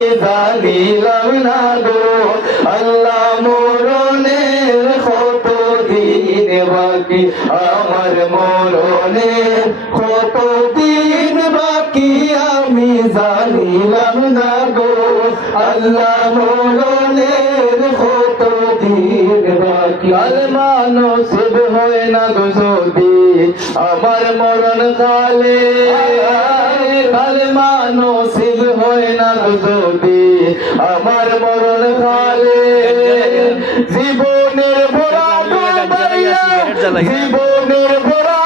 জানিলাম না গো আল্লাহ মরণের কত দিন বাকি আমার মরণের কত দিন বাকি আমি জানিলাম না গো আল্লাহ মরণের কত দিন বাকি কালমা নসিব হয় না গো যদি আমার মরণ কালে কালমা নসিব হয় না গো যদি আমার মরণ কালে জীবনের ভরা জীবনের ভরা